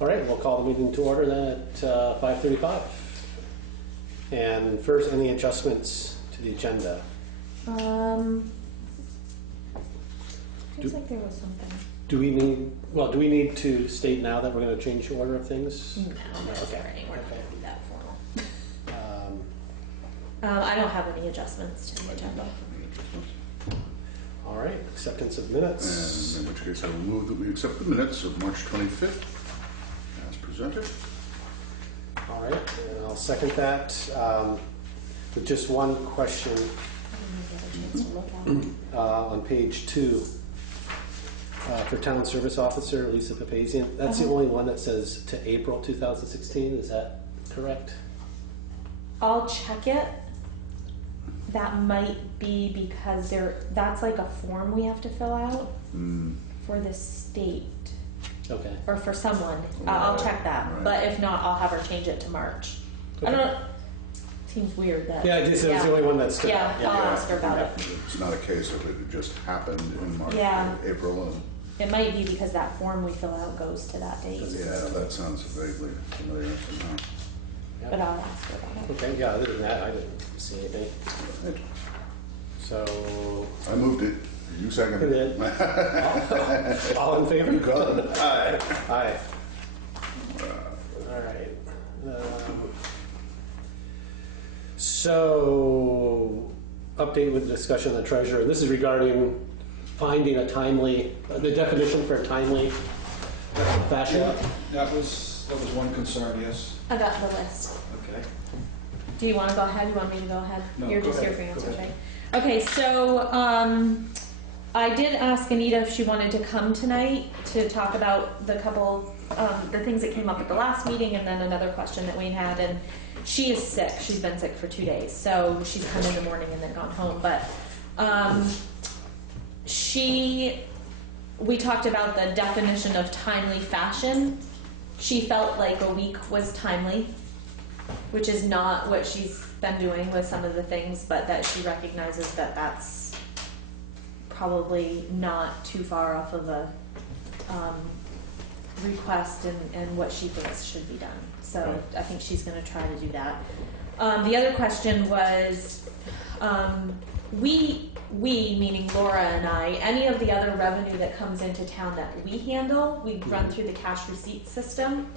All right, we'll call the meeting to order then at 5:35. And first, any adjustments to the agenda? Seems like there was something. Do we need to state now that we're going to change the order of things? No, Okay. we're not going to be that formal. Um, I don't have any adjustments to the agenda. all right, acceptance of minutes. And in which case I will move that we accept the minutes of March 25th as presented. All right, and I'll second that with just one question on page 2 for Town Service Officer Lisa Papazian. That's the only one that says to April 2016. Is that correct? I'll check it. That might be because that's like a form we have to fill out for the state. Okay. Or for someone. I'll check that. Right. But if not, I'll have her change it to March. I don't know. Seems weird that. Yeah, it was the only one that's. Yeah, I'll ask her about it. It's not a case of it just happened in March, April. And It might be because that form we fill out goes to that date. yeah, that sounds vaguely familiar somehow. Yep. But I'll ask her about it. Okay, yeah, other than that, I didn't see anything. Right. So. I moved it. You seconded it. All in favor? Good. Aye. Aye. All right. So, update with discussion of the treasurer. This is regarding finding a timely, the definition for a timely fashion. Yeah, that was one concern, yes. I got the list. Okay. Do you want to go ahead? You want me to go ahead? No, You're go just ahead. here for Go answers, ahead. right? Okay, so I did ask Anita if she wanted to come tonight to talk about the couple, the things that came up at the last meeting and then another question that we had. And she is sick. She's been sick for 2 days. So she's come in the morning and then gone home. But we talked about the definition of timely fashion. She felt like a week was timely, which is not what she's been doing with some of the things, but that she recognizes that that's probably not too far off of a request and what she thinks should be done. So Right. I think she's going to try to do that. The other question was, we, meaning Laura and I, any of the other revenue that comes into town that we handle, we run through the cash receipt system.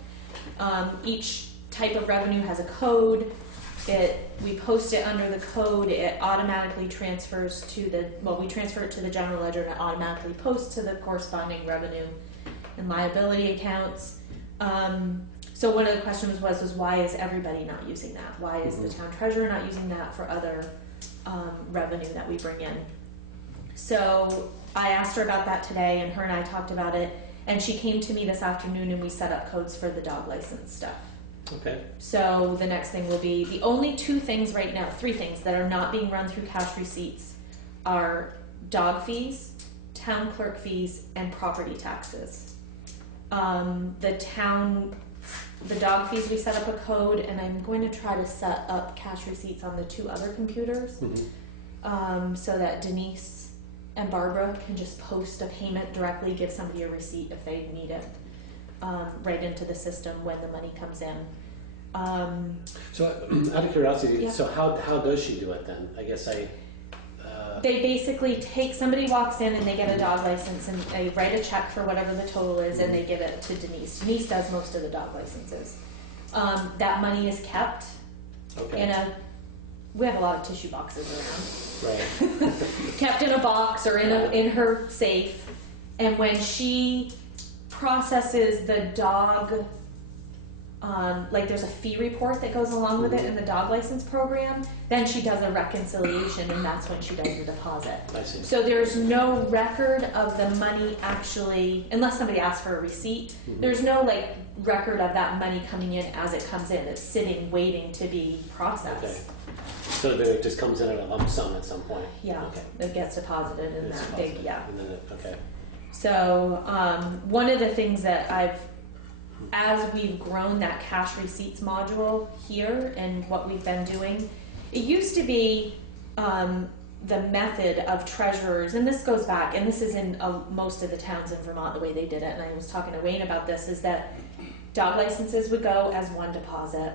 Each type of revenue has a code. We post it under the code. It automatically transfers to we transfer it to the general ledger and it automatically posts to the corresponding revenue and liability accounts. So one of the questions was why is everybody not using that? Why is the town treasurer not using that for other revenue that we bring in? So I asked her about that today, and her and I talked about it, and she came to me this afternoon and we set up codes for the dog license stuff. Okay. So the next thing will be, the only 2 things right now, 3 things that are not being run through cash receipts are dog fees, town clerk fees, and property taxes. The dog fees, we set up a code, and I'm going to try to set up cash receipts on the 2 other computers so that Denise and Barbara can just post a payment directly, give somebody a receipt if they need it, right into the system when the money comes in. So, out of curiosity, Yeah. so how does she do it then? I guess They basically somebody walks in and they get a dog license and they write a check for whatever the total is and they give it to Denise. Denise does most of the dog licenses. That money is kept in we have a lot of tissue boxes around. Right. Kept in a box or in her safe. And when she processes the dog, like there's a fee report that goes along with it in the dog license program, then she does a reconciliation and that's when she does the deposit. I see. So there's no record of the money actually, unless somebody asks for a receipt, there's no like record of that money coming in as it comes in. It's sitting waiting to be processed. Okay. So then it just comes in at a lump sum at some point. Yeah, Okay. it gets deposited in It's that deposited, big, yeah. And then okay. So one of the things that as we've grown that cash receipts module here and what we've been doing, it used to be the method of treasurers, and this goes back, and this is in most of the towns in Vermont, the way they did it, and I was talking to Wayne about this, is that Dog licenses would go as one deposit.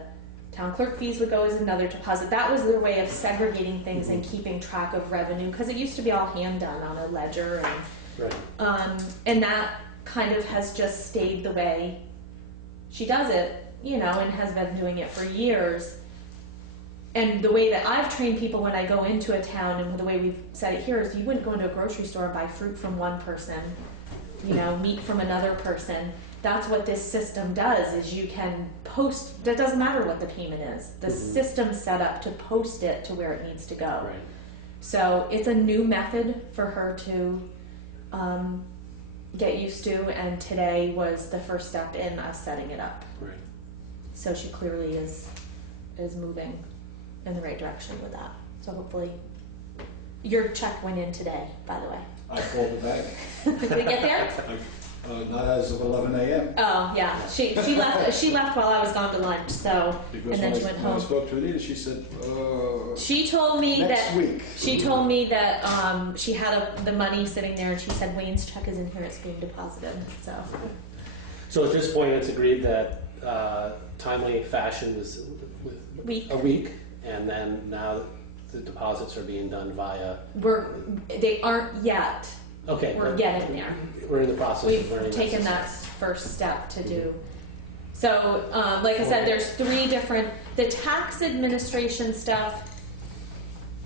Town clerk fees would go as another deposit. That was their way of segregating things and keeping track of revenue, because it used to be all hand done on a ledger, and that kind of has just stayed the way she does it, you know, and has been doing it for years. And the way that I've trained people when I go into a town, and the way we've said it here, is you wouldn't go into a grocery store and buy fruit from one person, you know, meat from another person. That's what this system does, is you can post, that doesn't matter what the payment is. The system's set up to post it to where it needs to go. Right. So it's a new method for her to get used to, and today was the first step in us setting it up. Right. So she clearly is moving in the right direction with that. So hopefully, your check went in today, by the way. I called it back. Did it get there? Not as of 11 a.m. Oh yeah, she left while I was gone to lunch. So Because and then when she went when I home. spoke to Anita, she said, She told me next that week. she told me that she had the money sitting there, and she said Wayne's check is in here. It's being deposited. So at this point, it's agreed that timely fashion is a week, and then now the deposits are being done via. They aren't yet. Okay. We're getting there. We're in the process of learning We've taken that first step to do. So, like I said, there's 3 different, the tax administration stuff,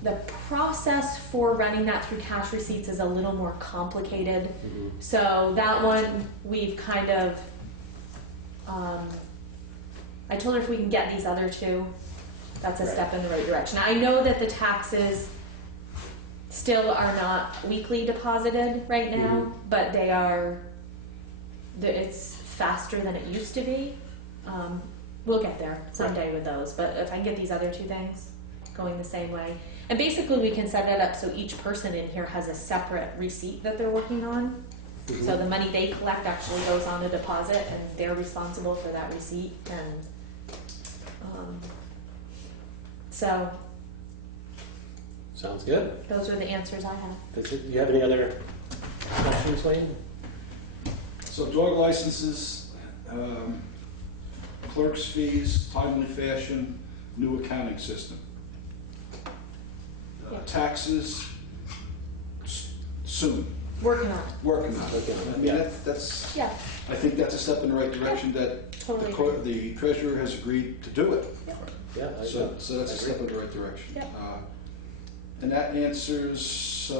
the process for running that through cash receipts is a little more complicated. So that one, we've kind of, I told her if we can get these other 2, that's a step in the right direction. I know that the taxes still are not weekly deposited right now, but they are, it's faster than it used to be. We'll get there someday with those, but if I can get these other 2 things going the same way. And basically we can set it up so each person in here has a separate receipt that they're working on. So the money they collect actually goes on a deposit, and they're responsible for that receipt. And so Sounds good. those are the answers I have. Do you have any other questions, Wayne? So dog licenses, clerk's fees, timely fashion, new accounting system. Taxes, soon, Working on it. working on it. Working on it, I mean, yeah. that's, Yeah, I think that's a step in the right direction, that totally. the treasurer has agreed to do it. Yeah. So that's a step in the right direction. Yeah. And that answers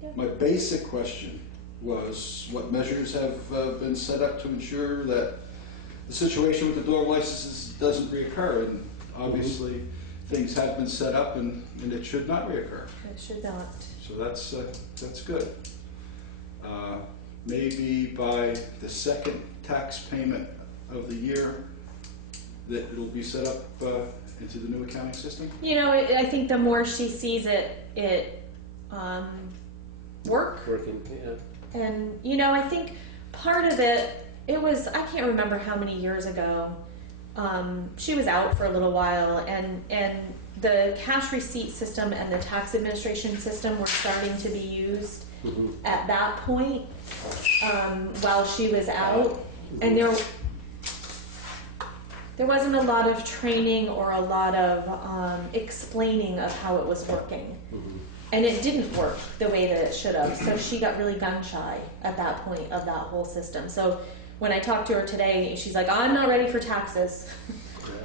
Yeah. my basic question, was what measures have been set up to ensure that the situation with the dog licenses doesn't reoccur? And obviously, things have been set up, and it should not reoccur. It should not. So that's good. Maybe by the second tax payment of the year, that it'll be set up into the new accounting system? You know, I think the more she sees it Working, yeah. and you know, I think part of it was, I can't remember how many years ago, she was out for a little while, and the cash receipt system and the tax administration system were starting to be used at that point, while she was out, and there wasn't a lot of training or a lot of explaining of how it was working. And it didn't work the way that it should have. So she got really gun shy at that point of that whole system. So when I talked to her today, she's like, I'm not ready for taxes.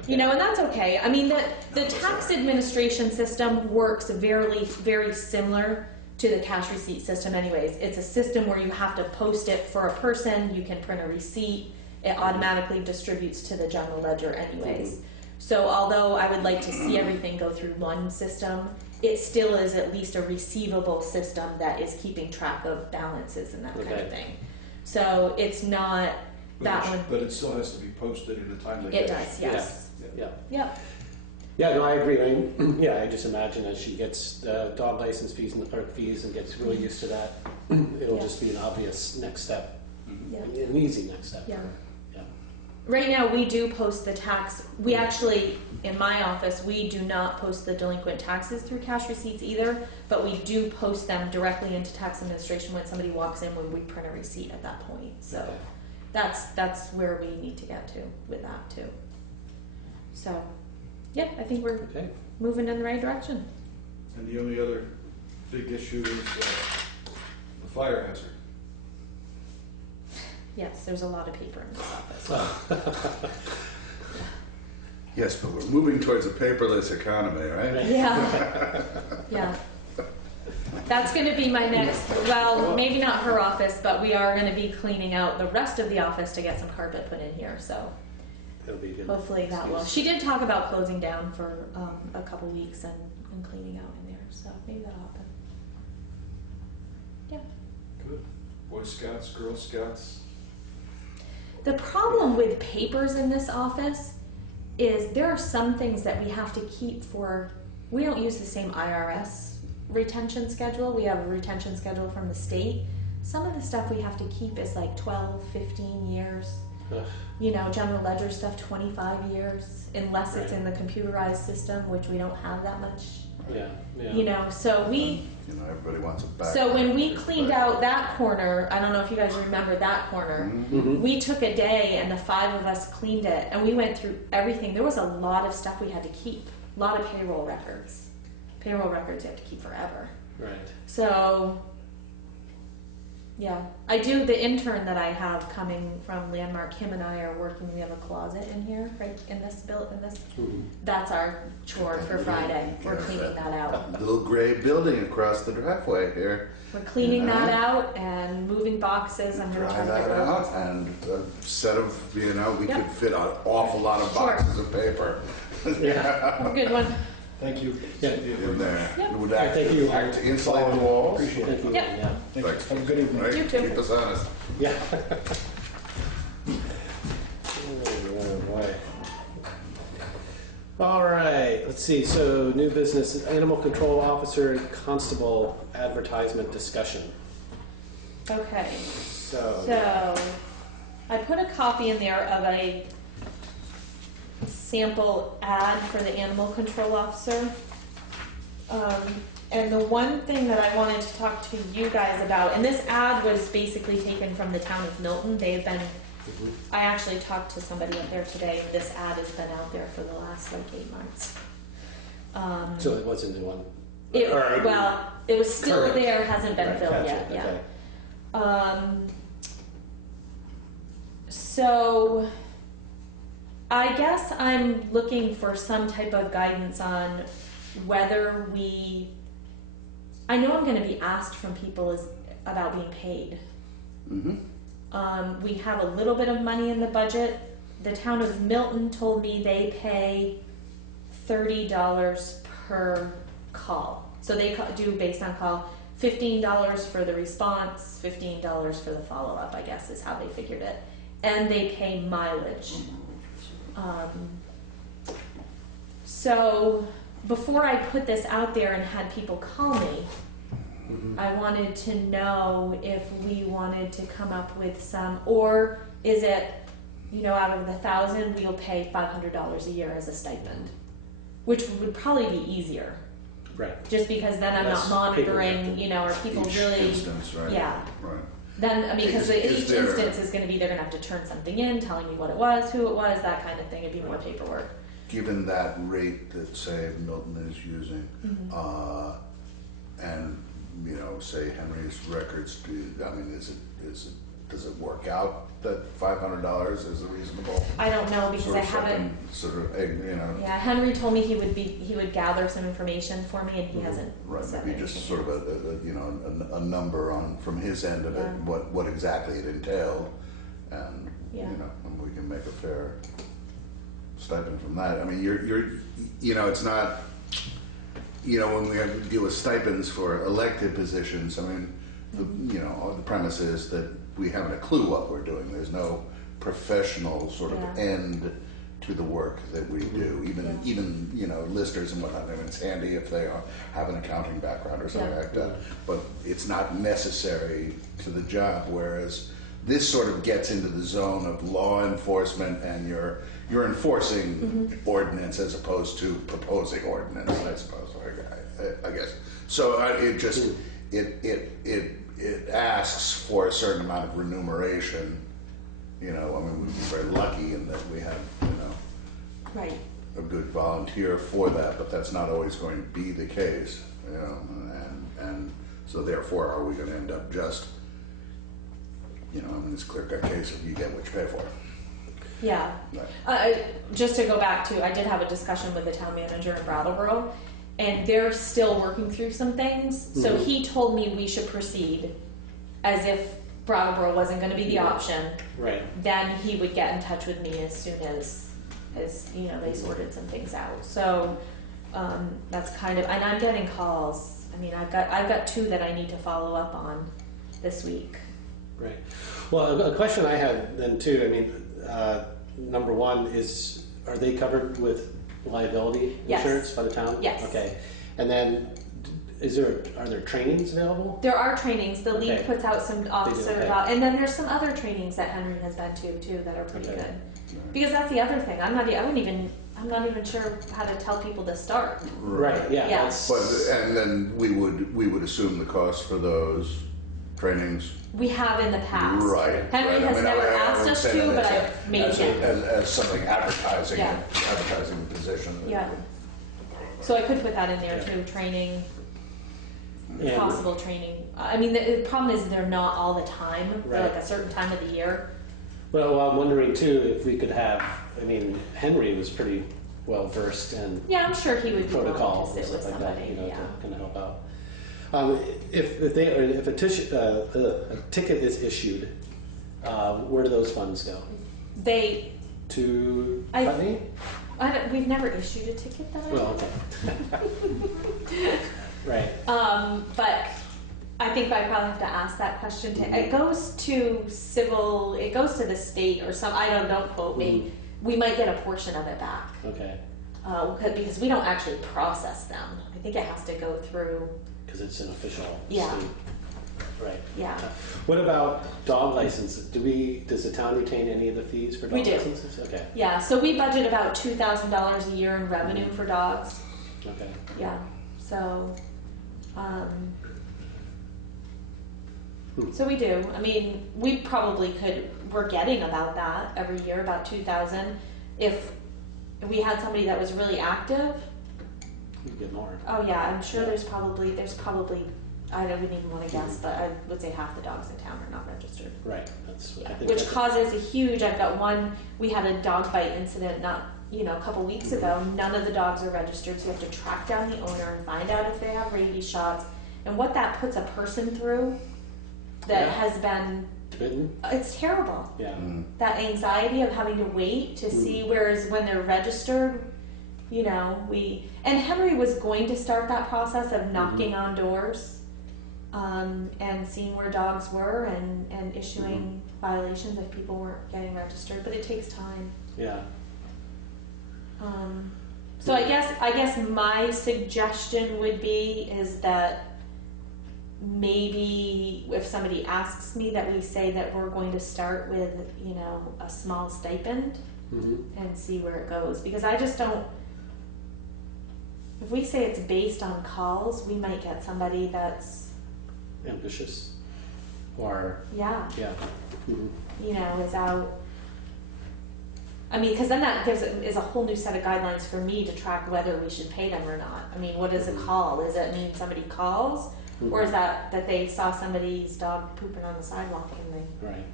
You know, and that's okay. I mean, the tax administration system works very, very similar to the cash receipt system anyways. It's a system where you have to post it for a person, you can print a receipt, it automatically distributes to the general ledger anyways. So although I would like to see everything go through one system, it still is at least a receivable system that is keeping track of balances and that kind of thing. So it's not that one. But it still has to be posted in a timely It fashion. does, yes. Yeah. Yep. Yeah, no, I agree. I mean, yeah, I just imagine as she gets the dog license fees and the clerk fees and gets really used to that, it'll just be an obvious next step, Yeah. an easy next step. Yeah. Yeah. Right now, we do post the tax. We actually, in my office, we do not post the delinquent taxes through cash receipts either, but we do post them directly into tax administration when somebody walks in, when we print a receipt at that point. So that's where we need to get to with that too. So, yeah, I think we're Okay. moving in the right direction. And the only other big issue is the fire hazard. Yes, there's a lot of paper in this office. Yes, but we're moving towards a paperless economy, right? Yeah, yeah. That's going to be my next, well, maybe not her office, but we are going to be cleaning out the rest of the office to get some carpet put in here, so It'll be good. hopefully that will. She did talk about closing down for a couple weeks and cleaning out in there, so maybe that'll happen. Yeah. Good. Boy Scouts, Girl Scouts. The problem with papers in this office is there are some things that we have to keep for, we don't use the same IRS retention schedule. We have a retention schedule from the state. Some of the stuff we have to keep is like 12, 15 years. Ugh. You know, general ledger stuff 25 years, unless it's Right. in the computerized system, which we don't have that much. Yeah, yeah. You know, so we, You know, everybody wants a back. so when we cleaned out that corner, I don't know if you guys remember that corner, Mhm. we took a day and the 5 of us cleaned it and we went through everything. There was a lot of stuff we had to keep, a lot of payroll records. Payroll records you have to keep forever. Right. So, yeah, I do. The intern that I have coming from Landmark, him and I are working. We have a closet in here, right in this bill. In this, Mhm. that's our chore for Friday. We're Yeah, cleaning that out. Little gray building across the driveway here. We're cleaning that Yeah. out and moving boxes. I'm gonna Dry try to get that rid of out those. and a set of, you know, we Yep. could fit an awful lot of Sure. boxes of paper Yeah. Good one. Thank you. Yeah. in there. Yep. It would Yeah, act, thank you. act to insulate the walls. Appreciate it. Thank you. Yep. Yeah. Thank you. Thanks. Have a good evening. Right? You too. Keep us honest. Yeah. Oh, boy. All right, let's see. So, new business, animal control officer, constable advertisement discussion. Okay. So, So, I put a copy in there of a sample ad for the animal control officer. And the one thing that I wanted to talk to you guys about, and this ad was basically taken from the town of Milton. They have been, I actually talked to somebody up there today, and this ad has been out there for the last like 8 months. so it was a new one. It, Or- well, it was still current. there, hasn't been Right, filled gotcha, yet. okay. Yeah. So I guess I'm looking for some type of guidance on whether I know I'm going to be asked from people about being paid. Mm-hmm. We have a little bit of money in the budget. The town of Milton told me they pay $30 per call. So they do based on call, $15 for the response, $15 for the follow-up, I guess is how they figured it. And they pay mileage. So before I put this out there and had people call me, I wanted to know if we wanted to come up with some, or is it, you know, out of the 1,000, we'll pay $500 a year as a stipend, which would probably be easier, Right. just because then I'm Less not monitoring, paperwork. you know, are people Each really, instance, right? yeah. Right. Then, I mean, because Is each there- instance is going to be, they're going to have to turn something in, telling me what it was, who it was, that kind of thing. It'd be more paperwork. Given that rate that, say, Milton is using, and, you know, say Henry's records, I mean, does it work out that $500 is a reasonable I don't know because sort I of haven't. second, sort of, you know? Yeah, Henry told me he would gather some information for me, and he hasn't. Right, said maybe just anything sort of yet. you know, a number on, from his end of it, Yeah. what exactly it entailed, and, Yeah. you know, and we can make a fair stipend from that. I mean, you're, you know, it's not, you know, when we have to deal with stipends for elected positions, I mean, you know, the premise is that we haven't a clue what we're doing. There's no professional sort of Yeah. end to the work that we do. Even you know, listers and whatnot. I mean, it's handy if they have an accounting background or something Yeah. like that. But it's not necessary to the job. Whereas this sort of gets into the zone of law enforcement, and you're enforcing ordinance as opposed to proposing ordinance. I suppose. I guess. So it just it asks for a certain amount of remuneration You know, I mean, we'd be very lucky in that we have, you know, Right. a good volunteer for that, but that's not always going to be the case, you know, and so therefore, are we gonna end up just, you know, in this clear-cut case of you get what you pay for? Yeah. Right. Just to go back to, I did have a discussion with the town manager in Brattleboro, and they're still working through some things. So Mhm. he told me we should proceed as if Brattleboro wasn't going to be the option. Right. Then he would get in touch with me as soon as you know, they sorted some things out. So that's kind of, and I'm getting calls. I mean, I've got 2 that I need to follow up on this week. Right. Well, a question I had then too, I mean, number one is, are they covered with liability Yes. insurance by the town? Yes. Okay. And then, are there trainings available? There are trainings. The league Okay. puts out some officer, okay. and then there's some other trainings that Henry has been to too that are pretty Okay. good. Because that's the other thing. I'm not even sure how to tell people to start. Right. Yeah. Yeah. That's, But, and then we would assume the cost for those trainings. We have in the past. Right. Henry right. I has mean, never I asked would us say to, that but as I've made him. as something advertising, Yeah. advertising the position. Yeah. So I could put that in there Yeah. too. Training, and- possible training. I mean, the problem is they're not all the time. They're Right. like a certain time of the year. Well, I'm wondering too if we could have. I mean, Henry was pretty well versed in Yeah, I'm sure he would be willing protocol to and sit with stuff like that, somebody. you know, Yeah. to kind of help out. If a ticket is issued, where do those funds go? They. To I- Putney? We've never issued a ticket that I know. Well, okay. Right. But I think I probably have to ask that question to, it goes to civil, it goes to the state or some, don't quote me. We might get a portion of it back. Okay. Because we don't actually process them. I think it has to go through, Because it's an official Yeah. state. Right. yeah. What about dog licenses? Does the town retain any of the fees for dog We do. licenses? Okay. Yeah, so we budget about $2,000 a year in revenue for dogs. Okay. Yeah, so, Hmm. so we do. I mean, we probably we're getting about that every year, about 2,000. If we had somebody that was really active, You get more. oh yeah, I'm sure there's probably, I wouldn't even want to guess, but I would say half the dogs in town are not registered. Right. That's. I think Which that's- causes a huge, I've got one, we had a dog bite incident a couple weeks ago. None of the dogs are registered, so you have to track down the owner and find out if they have rabies shots. And what that puts a person through that Yeah. has been, Bitten? it's terrible. Yeah. That anxiety of having to wait to see, whereas when they're registered, and Henry was going to start that process of knocking on doors, and seeing where dogs were and issuing violations if people weren't getting registered, but it takes time. Yeah. So I guess my suggestion would be is that maybe if somebody asks me that we say that we're going to start with, a small stipend and see where it goes, because I just don't, if we say it's based on calls, we might get somebody that's, Ambitious. Or yeah, yeah. is out. I mean, because then that is a whole new set of guidelines for me to track whether we should pay them or not. I mean, what is a call? Does it mean somebody calls? Or is that they saw somebody's dog pooping on the sidewalk and they... Right.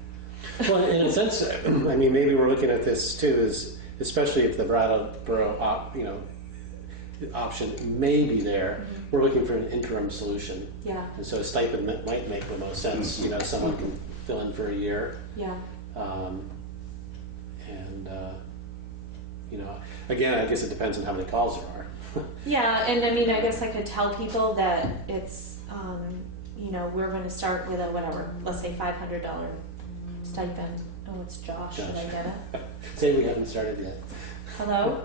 Well, in a sense, I mean, maybe we're looking at this too, is especially if the Brattleboro option may be there, we're looking for an interim solution. Yeah, And so a stipend might make the most sense. Someone can fill in for a year. yeah. Again, I guess it depends on how many calls there are. Yeah, and I mean, I guess I could tell people that it's, we're going to start with a whatever, let's say $500 stipend. Oh, it's Josh. Should I get it? Say we haven't started yet. Hello?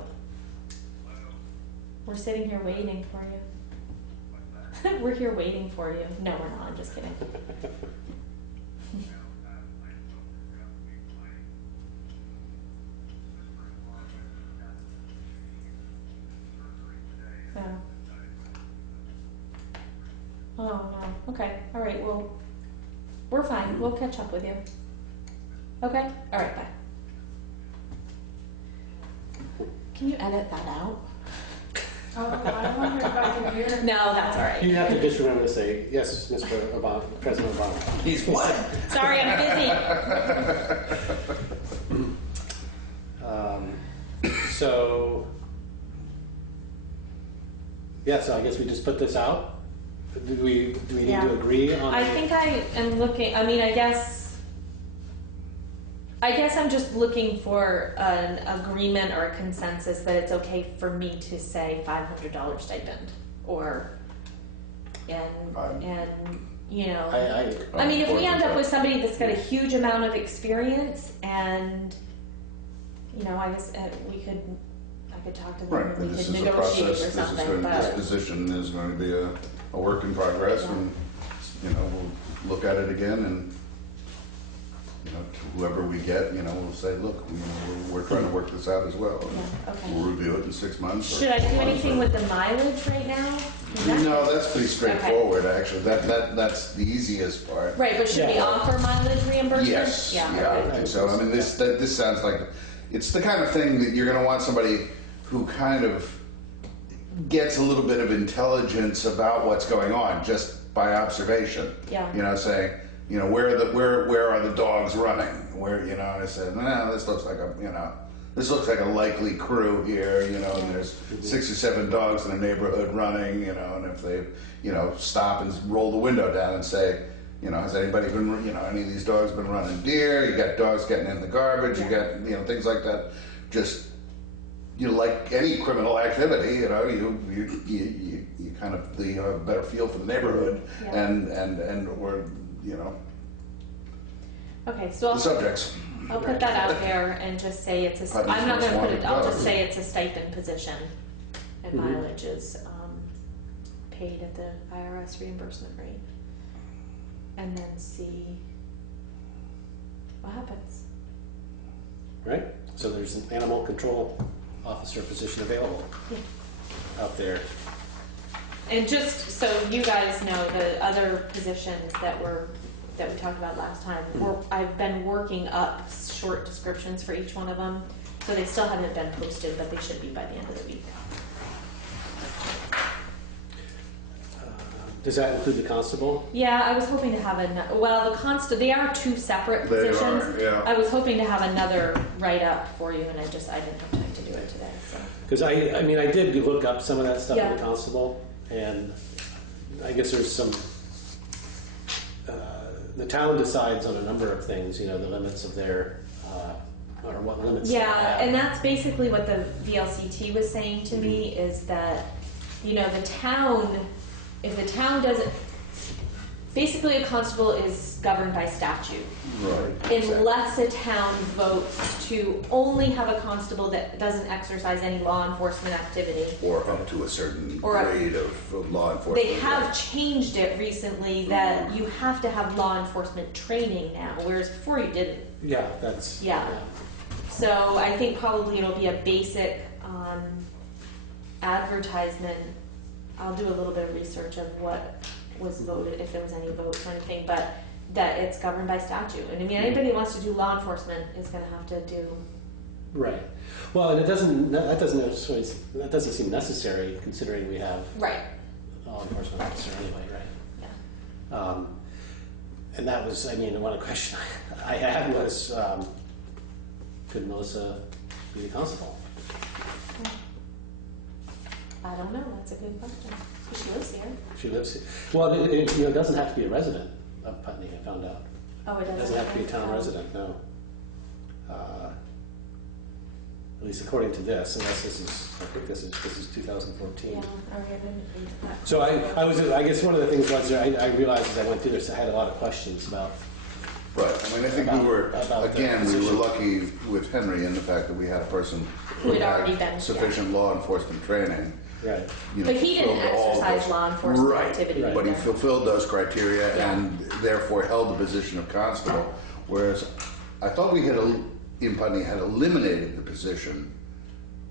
We're sitting here waiting for you. We're here waiting for you. No, we're not. I'm just kidding. Oh. Oh no. Okay. All right. Well, we're fine. We'll catch up with you. Okay, all right, bye. Can you edit that out? Oh, I wonder if I can hear. No, that's all right. You have to just remember to say, yes, Mr. Obama, President Obama. He's what? Sorry, I'm busy. So, yeah, so I guess we just put this out. Do we need Yeah. to agree on? I think I am looking, I mean, I guess I'm just looking for an agreement or a consensus that it's okay for me to say $500 stipend, or, and, you know. I mean, if we end up with somebody that's got a huge amount of experience and, you know, I guess I could talk to them Right, and but we this could is a negotiate process, or something, this but, position is going to be a work in progress, Yeah. and, you know, we'll look at it again, and, you know, whoever we get, you know, we'll say, look, you know, we're trying to work this out as well. and yeah, okay. We'll review it in 6 months. or Should I do 12 months, anything or- with the mileage right now? No, that's pretty straightforward, actually. That's the easiest part. Right, but should we Yeah. offer mileage reimbursement? Yes, yeah, I okay. think so. I mean, this sounds like, it's the kind of thing that you're gonna want somebody who kind of gets a little bit of intelligence about what's going on, just by observation. Yeah. You know, saying, you know, where are the dogs running? Where, you know, and I said, no, this looks like a likely crew here, you know, and there's 6 or 7 dogs in the neighborhood running, you know, and if they, you know, stop and roll the window down and say, you know, has anybody been, you know, any of these dogs been running deer? You got dogs getting in the garbage, you got, you know, things like that. Just, you know, like any criminal activity, you know, you kind of have a better feel for the neighborhood Yeah. and or, you know, Okay, so the subjects. I'll put that out there and just say it's a, Putney's I'm not most gonna put it, wanted I'll dog. just say it's a stipend position and Mhm. mileage is, paid at the IRS reimbursement rate. And then see what happens. Right? So there's an animal control officer position available Yeah. out there. And just so you guys know, the other positions that we talked about last time, I've been working up short descriptions for each one of them, so they still haven't been posted, but they should be by the end of the week. Does that include the constable? Yeah, I was hoping to have they are 2 separate They positions. are, yeah. I was hoping to have another write-up for you, and I didn't have time to do it today, so. Because I mean, I did look up some of that stuff Yeah. in the constable, and I guess there's some. The town decides on a number of things, you know, the limits of their, or what limits. they Yeah, have. and that's basically what the VLCT was saying to me, is that, you know, the town, if the town doesn't, basically a constable is governed by statute. Right. Unless a town votes to only have a constable that doesn't exercise any law enforcement activity. Or up to a certain Or up- grade of law enforcement. They have changed it recently that you have to have law enforcement training now, whereas before you didn't. Yeah, that's. Yeah. So I think probably it'll be a basic advertisement. I'll do a little bit of research of what was voted, if there was any votes or anything, but that it's governed by statute. And I mean, anybody who wants to do law enforcement is going to have to do. Right. Well, and that doesn't seem necessary considering we have Right. a law enforcement officer anyway, right? Yeah. And that was, I mean, one question I had was, could Melissa be the constable? I don't know. That's a good question. She lives here. She lives here. Well, it doesn't have to be a resident of Putney, I found out. Oh, it It doesn't have to be a town resident, no. At least according to this, unless I think this is 2014. Yeah. Are we having So I guess one of the things was I realized as I went through this, I had a lot of questions about. Right, I mean, I think we were, About the again, we were position. lucky with Henry in the fact that we had a person Who had already been, sufficient law enforcement training. Right. You know, But he didn't fulfilled all exercise those- law enforcement Right, activity. Right. but he either. fulfilled those criteria Yeah. and therefore held the position of constable, whereas I thought we had, in Putney, had eliminated the position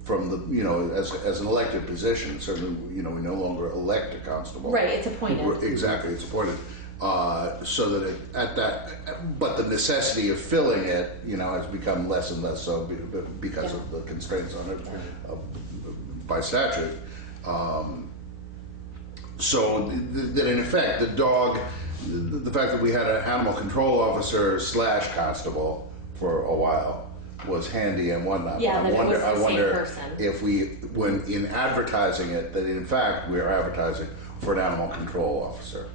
from the, you know, as an elected position. Certainly, you know, we no longer elect a constable. Right. It's appointed. Exactly, it's appointed. so that but the necessity of filling it, has become less and less so because of the constraints on it by statute. So that in effect, the fact that we had an animal control officer / constable for a while was handy and whatnot. Yeah, but that it was the I same wonder person. if when in advertising it, that in fact we are advertising for an animal control officer.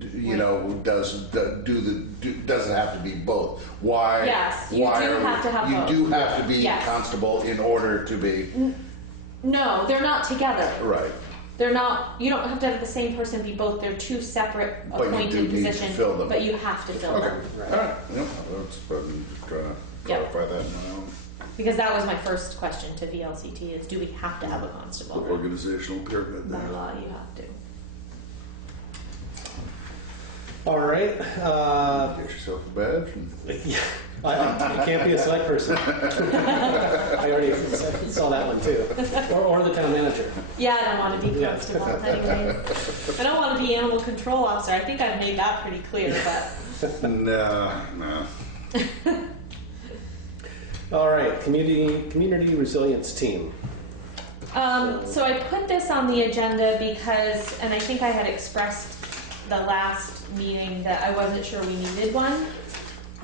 Does it have to be both? Why? Yes, you do have to have both. You do have to be Yes. constable in order to be No, they're not together. right. They're not. You don't have to have the same person be both. They're two separate But you appointed do need to positions, fill them. but you have to fill Okay. them. All right. Yep. That's I'm just trying to Yep. clarify that. Because that was my first question to VLCT: is do we have to have a The constable? organizational pyramid By there. law, you have to. All right. Get yourself a badge. Yeah, I can't be a select person. I already saw that one too. Or the town manager. Yeah, I don't want to be Yeah. constable anyway. I don't want to be animal control officer. I think I've made that pretty clear, but No. All right, community resilience team. So I put this on the agenda because, and I think I had expressed the last meeting that I wasn't sure we needed one,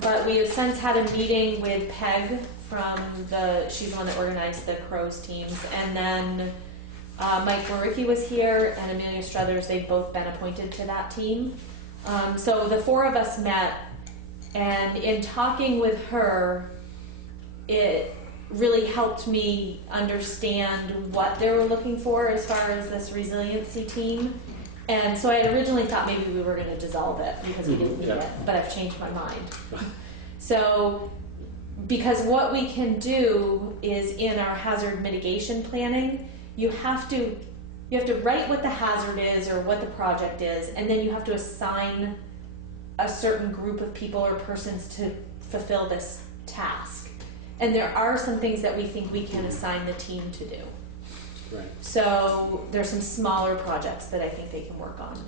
but we have since had a meeting with Peg she's the one that organized the Crows teams, and then Mike Waricki was here, and Amelia Struthers. They've both been appointed to that team. So the four of us met, and in talking with her, it really helped me understand what they were looking for as far as this resiliency team. And so I had originally thought maybe we were going to dissolve it because we didn't need it, but I've changed my mind. So, because what we can do is in our hazard mitigation planning, you have to write what the hazard is or what the project is, and then you have to assign a certain group of people or persons to fulfill this task. And there are some things that we think we can assign the team to do. Right. So there's some smaller projects that I think they can work on.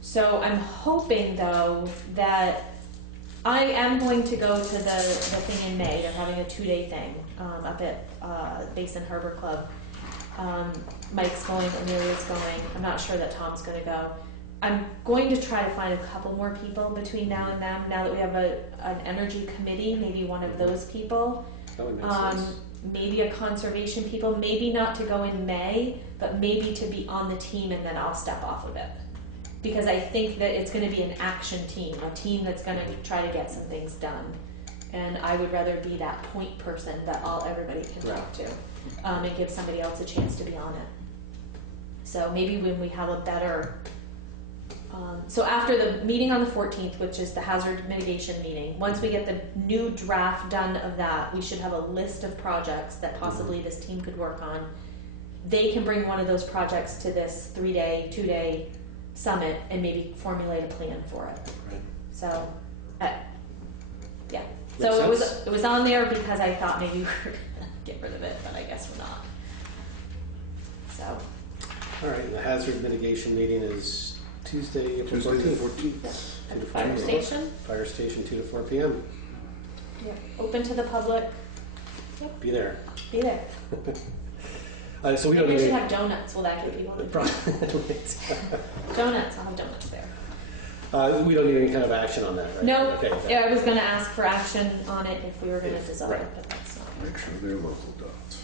So I'm hoping though that I am going to go to the thing in May. They're having a 2-day thing up at Basin Harbor Club. Mike's going, Amelia's going. I'm not sure that Tom's going to go. I'm going to try to find a couple more people between now and then. Now that we have an energy committee, maybe one of those people. That would make sense. Maybe a conservation people, maybe not to go in May, but maybe to be on the team and then I'll step off of it. Because I think that it's going to be an action team, a team that's going to try to get some things done. And I would rather be that point person that everybody can talk to, and give somebody else a chance to be on it. So maybe when we have a better, so after the meeting on the 14th, which is the hazard mitigation meeting, once we get the new draft done of that, we should have a list of projects that possibly this team could work on. They can bring one of those projects to this 3-day, 2-day summit and maybe formulate a plan for it. Right. So, yeah. Makes So sense. it was on there because I thought maybe we were gonna get rid of it, but I guess we're not. So, All right, the hazard mitigation meeting is Tuesday, April Tuesday the 14th. 14th. at 2 the to 4 fire p.m. station, Fire station, 2 to 4 p.m. open to the public. Be there. Be there. So we Maybe don't we need should any. have donuts. Will that get people? Donuts. Donuts. I'll have donuts there. We don't need any kind of action on that, right? No, Okay. yeah, I was going to ask for action on it if we were going to dissolve it, Right. but that's not. Make sure they're local dots.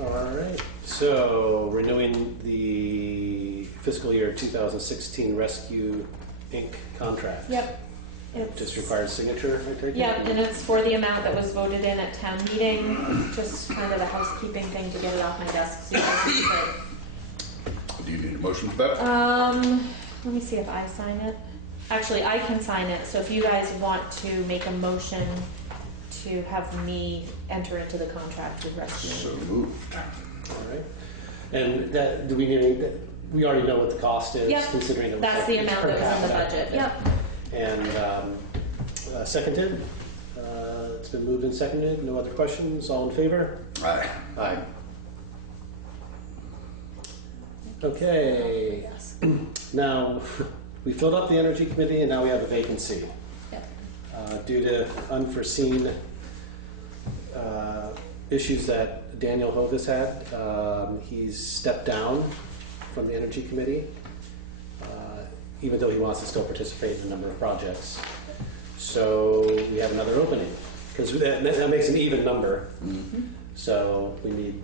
All right. So renewing the fiscal year 2016 Rescue Inc. contract. Yep. Just requires signature, I take it? Yep, and it's for the amount that was voted in at town meeting. Just kind of a housekeeping thing to get it off my desk. So you guys can Do you need a motion for that? let me see if I sign it. Actually, I can sign it. So if you guys want to make a motion to have me enter into the contract with Rescue. So moved. All right. And that, do we need any, we already know what the cost is, Yep. considering the. That's the it's amount per that was in the capita. budget. Yep. And seconded. It's been moved and seconded. No other questions? All in favor? Aye. Aye. Okay, Yes. now we filled up the Energy Committee and now we have a vacancy. Yep. Due to unforeseen issues that Daniel Hovis had, he's stepped down from the Energy Committee, even though he wants to still participate in a number of projects. So we have another opening, because that makes an even number. Mm-hmm. So we need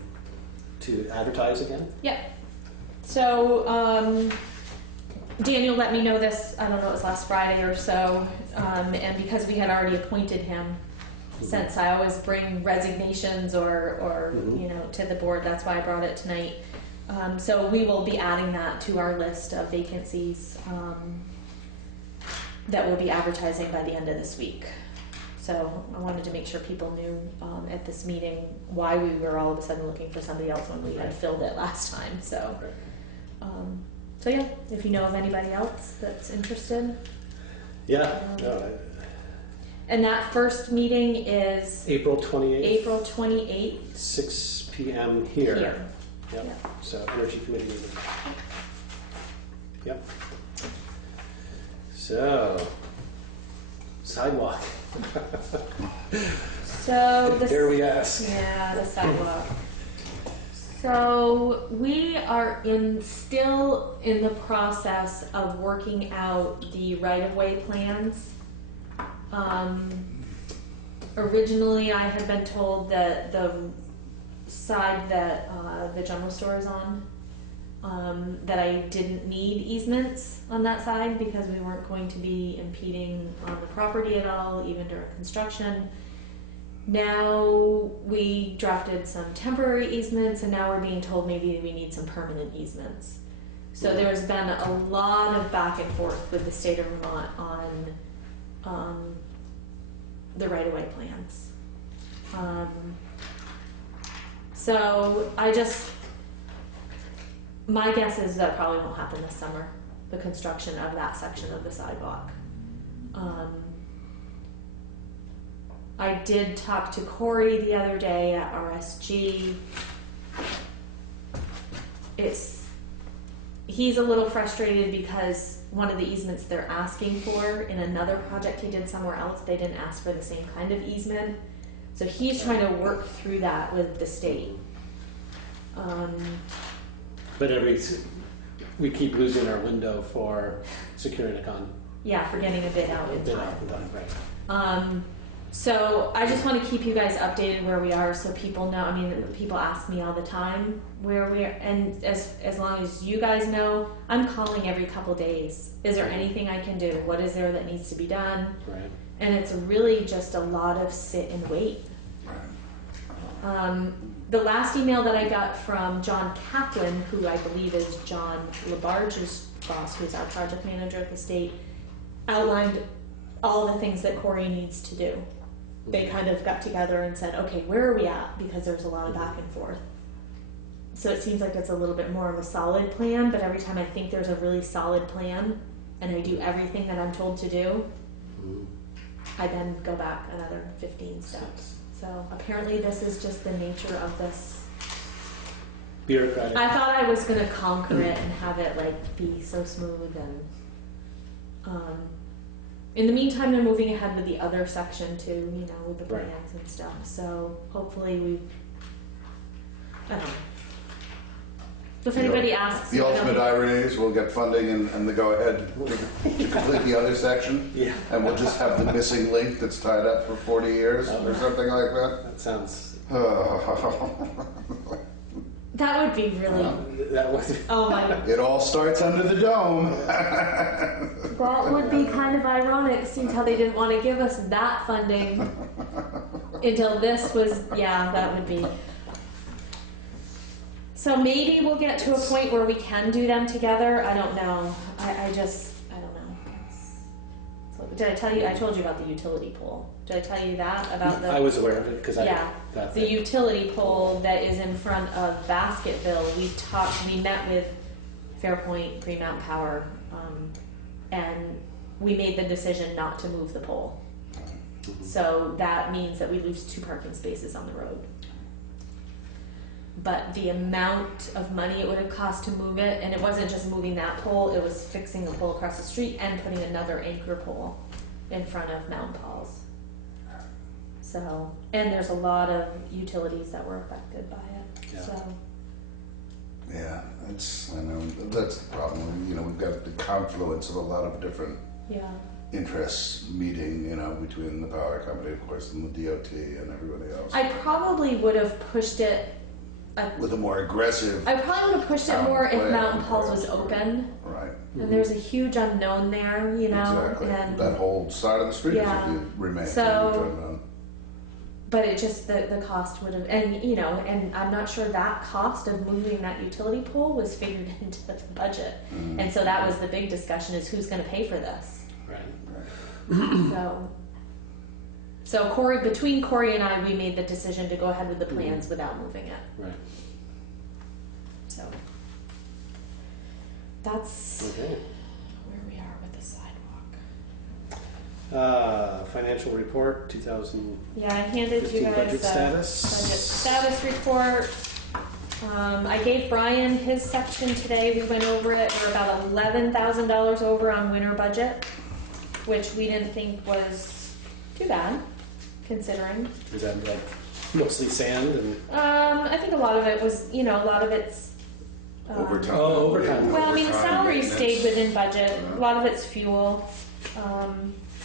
to advertise again. Yep. So Daniel let me know this, I don't know, it was last Friday or so, and because we had already appointed him, since I always bring resignations or you know, to the board, that's why I brought it tonight. So we will be adding that to our list of vacancies that we'll be advertising by the end of this week. So I wanted to make sure people knew at this meeting why we were all of a sudden looking for somebody else when we had filled it last time. So, so yeah, if you know of anybody else that's interested. Yeah. No, And that first meeting is April 28th. April 28th 6 p.m. here. here. Yep. Yeah. So Energy Committee meeting. Yep. So sidewalk. So the Here we ask. Yeah, the sidewalk. So we are still in the process of working out the right-of-way plans. Originally, I had been told that the side that the general store is on, that I didn't need easements on that side because we weren't going to be impeding on the property at all, even during construction. Now we drafted some temporary easements, and now we're being told maybe we need some permanent easements. So there's been a lot of back and forth with the state of Vermont on the right-of-way plans. So my guess is that probably won't happen this summer, the construction of that section of the sidewalk. I did talk to Corey the other day at RSG. He's a little frustrated because one of the easements they're asking for in another project he did somewhere else, they didn't ask for the same kind of easement. So he's trying to work through that with the state. But we keep losing our window for securing a Yeah, for getting a bid out in bid time. out in time, right? So I just want to keep you guys updated where we are, so people know. I mean, people ask me all the time where we are, and as long as you guys know, I'm calling every couple days. Is there anything I can do? What is there that needs to be done? Right. And it's really just a lot of sit and wait. The last email that I got from John Kaplan, who I believe is John Labarge's boss, who's our project manager at the state, outlined all the things that Corey needs to do. They kind of got together and said, okay, where are we at? Because there's a lot of back and forth. So it seems like it's a little bit more of a solid plan, but every time I think there's a really solid plan and I do everything that I'm told to do, I then go back another 15 steps. So apparently this is just the nature of this. Bureaucratic. I thought I was gonna conquer it and have it like be so smooth, and in the meantime they're moving ahead with the other section too, you know, with the Right. plans and stuff. So hopefully I don't know. If anybody asks, The you know, ultimate irony is we'll get funding and the go-ahead to complete the other section. Yeah. And we'll just have the missing link that's tied up for 40 years or something like that. That sounds. that would be really. That was. Oh my. It all starts under the dome. That would be kind of ironic, seeing how they didn't want to give us that funding until this was. Yeah, that would be. So maybe we'll get to a point where we can do them together. I don't know. I don't know. So, did I tell you? I told you about the utility pole. Did I tell you that about the? I was aware of it because Yeah, got the utility pole that is in front of Basketville. We met with Fairpoint, Green Mountain Power, and we made the decision not to move the pole. So that means that we lose 2 parking spaces on the road. but the amount of money it would have cost to move it, and it wasn't just moving that pole, it was fixing the pole across the street and putting another anchor pole in front of Mount Paul's. So, and there's a lot of utilities that were affected by it, Yeah. so. Yeah, I know, that's the problem. You know, we've got the confluence of a lot of different Yeah, interests meeting, you know, between the power company, of course, and the DOT and everybody else. I probably would have pushed it, With a more aggressive, I probably would have pushed it more if Plan, Mountain Paul's yeah. was open, right, and there's a huge unknown there, you know, exactly. and. That whole side of the street Yeah. is remain. So- But it just, the cost would have, and you know, and I'm not sure that cost of moving that utility pole was figured into the budget. And so that was the big discussion, is who's gonna pay for this? Right. So between Corey and I, we made the decision to go ahead with the plans without moving it, Right. so. That's Okay. where we are with the sidewalk. Financial report, 2015 Yeah, I handed you guys budget the status. budget status report. I gave Brian his section today. We went over it. We're about $11,000 over on winter budget, which we didn't think was too bad, considering. Is that like mostly sand and? I think a lot of it was, you know, a lot of it's. Overtime. Oh, overtime. Well, I mean, the Overtime, salaries maintenance. stayed within budget. Yeah. A lot of it's fuel.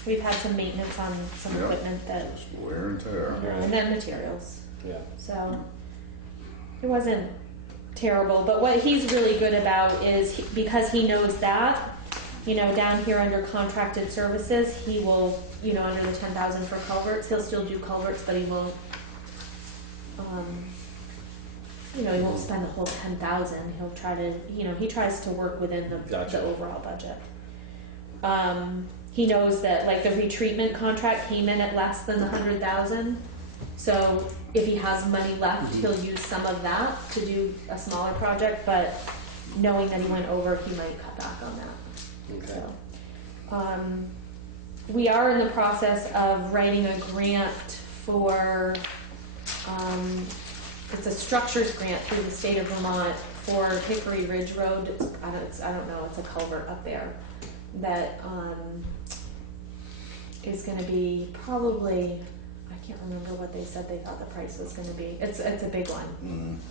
We've had some maintenance on some Yeah. equipment that, Just wear and tear. and then materials. Yeah. So it wasn't terrible, but what he's really good about is because he knows that, you know, down here under contracted services, he will, you know, under the 10,000 for culverts, he'll still do culverts, but he won't, you know, he won't spend the whole 10,000. He'll try to, you know, he tries to work within the Gotcha. overall budget. He knows that like the retreatment contract came in at less than the 100,000. So if he has money left, he'll use some of that to do a smaller project, but knowing that he went over, he might cut back on that. Okay. So, we are in the process of writing a grant for, it's a structures grant through the state of Vermont for Hickory Ridge Road. I don't know, it's a culvert up there that, is gonna be probably, I can't remember what they said they thought the price was gonna be. It's a big one.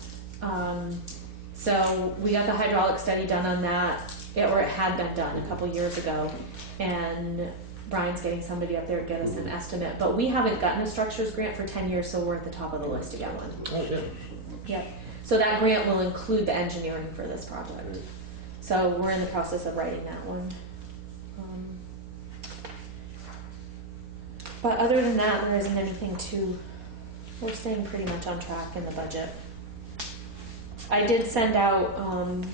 So we got the hydraulic study done on that, or it had been done a couple years ago, and Brian's getting somebody up there to get us an estimate. But we haven't gotten a structures grant for 10 years, so we're at the top of the list to get one. Oh, good. Yep. So that grant will include the engineering for this project. So we're in the process of writing that one. But other than that, there isn't anything we're staying pretty much on track in the budget. I did send out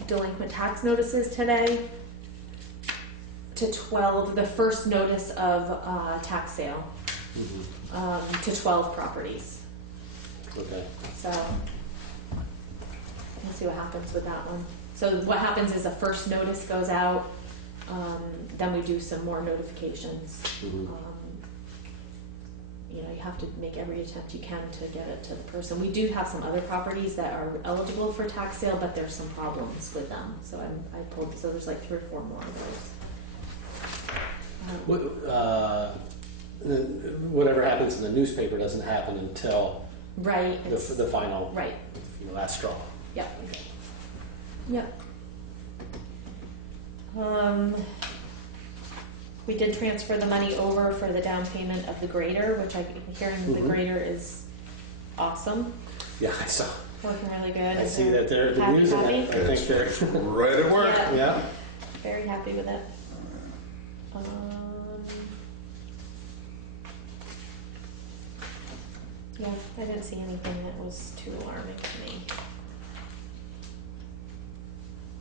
delinquent tax notices today to 12, the first notice of tax sale, to 12 properties. Okay. So we'll see what happens with that one. So what happens is a first notice goes out, then we do some more notifications. You know, you have to make every attempt you can to get it to the person. We do have some other properties that are eligible for tax sale, but there's some problems with them. So I pulled, so there's like 3 or 4 more of those. Whatever happens in the newspaper doesn't happen until Right. the final, Right. last straw. Yep. Yep. We did transfer the money over for the down payment of the grader, which I'm hearing the grader is awesome, Yeah, I saw. working really good. I Is see there- that they're happy, using happy? it. I think they're. Right at work. Yeah. Yeah. Very happy with it. Yeah, I didn't see anything that was too alarming to me.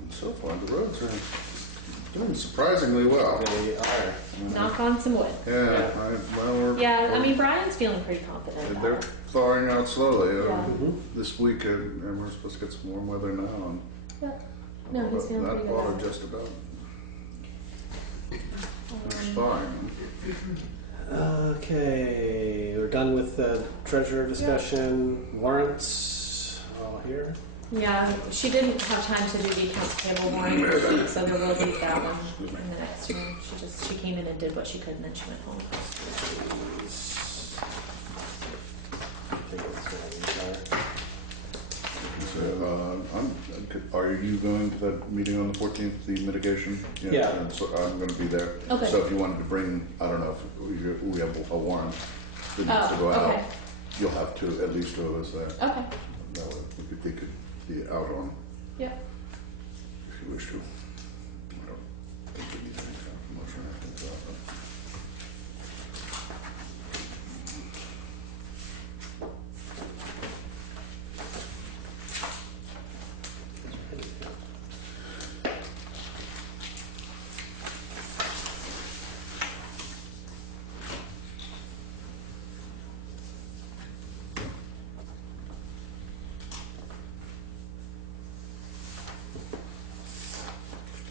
And so far, the roads are doing surprisingly well. They are. Knock on some wood. Yeah, Yeah, I mean, Brian's feeling pretty confident about they're it. thawing out slowly. Yeah. Mhm. This week, and we're supposed to get some warm weather now. And Yeah. No, he's feeling that pretty good water about it. just about. It's fine. Okay, we're done with the treasurer discussion. Warrants. not here. Yeah, she didn't have time to do the accounts payable warrant this week, so there will be that one in the next one. She came in and did what she could, and then she went home. Are you going to that meeting on the 14th, the mitigation? Yeah. And so I'm going to be there. Okay. So if you wanted to bring, I don't know if we have a warrant that needs to go okay. out, you'll have at least two of us there. Okay. That way they could be out on Yep. if you wish to. I don't think we need any kind of promotion or anything for that. But.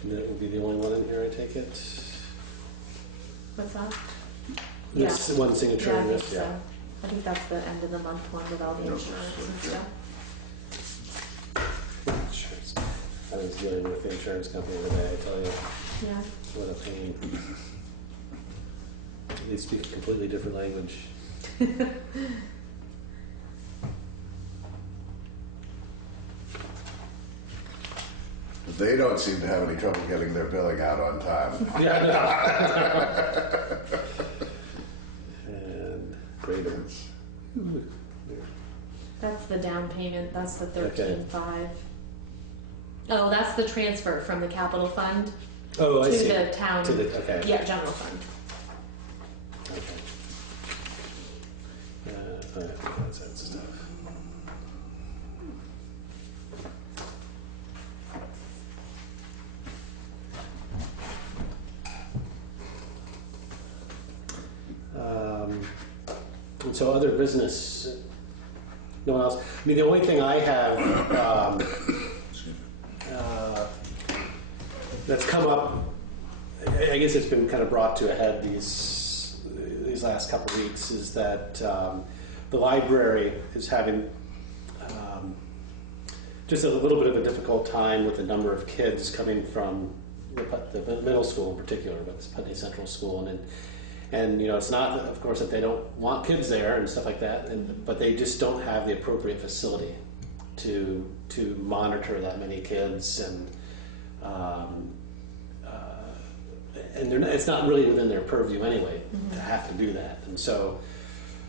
And that will be the only one in here, I take it. What's that? This one signature Yeah, I in think this, so. yeah. I think that's the end of the month one with all the Yep. insurance and Yeah. stuff. Insurance. I was dealing with the insurance company today, I tell you, Yeah. what a pain. They speak a completely different language. They don't seem to have any trouble getting their billing out on time. Yeah, I know. And greater. That's the down payment. That's the Okay. 13.5. Oh, that's the transfer from the capital fund Oh, I to see. the town. To the, okay. Yeah, general fund. Okay. That's that stuff. And so other business, no one else. I mean, the only thing I have that's come up, I guess it's been kind of brought to a head these last couple of weeks, is that the library is having just a little bit of a difficult time with the number of kids coming from the middle school in particular, but it's Putney Central School, and you know, it's not, of course, that they don't want kids there and stuff like that, but they just don't have the appropriate facility to monitor that many kids, and it's not really within their purview anyway to have to do that. And so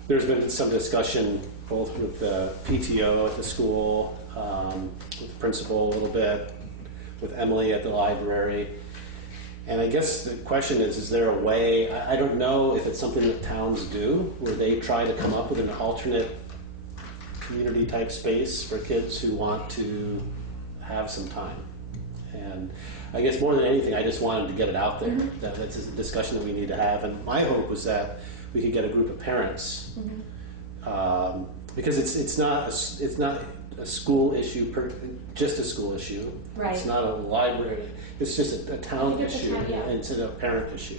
there's been some discussion both with the PTO at the school, with the principal a little bit, with Emily at the library. And I guess the question is there a way, I don't know if it's something that towns do, where they try to come up with an alternate community type space for kids who want to have some time. And I guess more than anything, I just wanted to get it out there, that it's a discussion that we need to have. And my hope was that we could get a group of parents, because it's not a school issue, just a school issue. Right. It's not a library. It's just a town You get the issue. town, yeah. And it's a parent issue.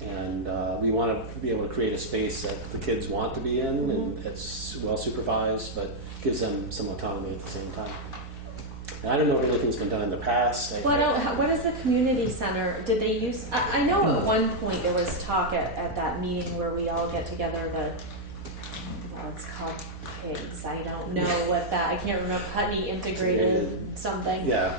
And we want to be able to create a space that the kids want to be in, and it's well supervised, but gives them some autonomy at the same time. And I don't know if anything's been done in the past. What is the community center? Did they use? I know at one point there was talk at that meeting where we all get together. It's called PIGS. I don't know what that. I can't remember. Putney Integrated something. Yeah.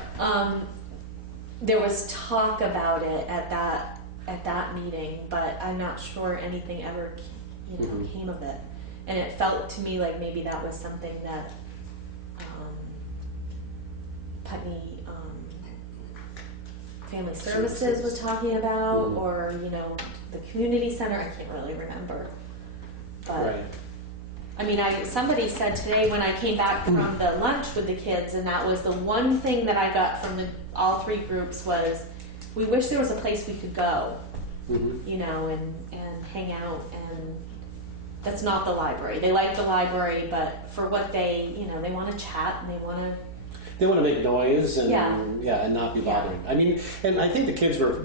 There was talk about it at that meeting, but I'm not sure anything ever came of it. And it felt to me like maybe that was something that Putney Family Services was talking about, or the community center. I can't really remember, but Right. I mean, somebody said today when I came back from the lunch with the kids, and that was the one thing that I got from all three groups was, we wish there was a place we could go, and hang out, and that's not the library. They like the library, but for what they want to chat and They want to make noise and Yeah. and not be Yeah. bothering. I mean, and I think the kids were.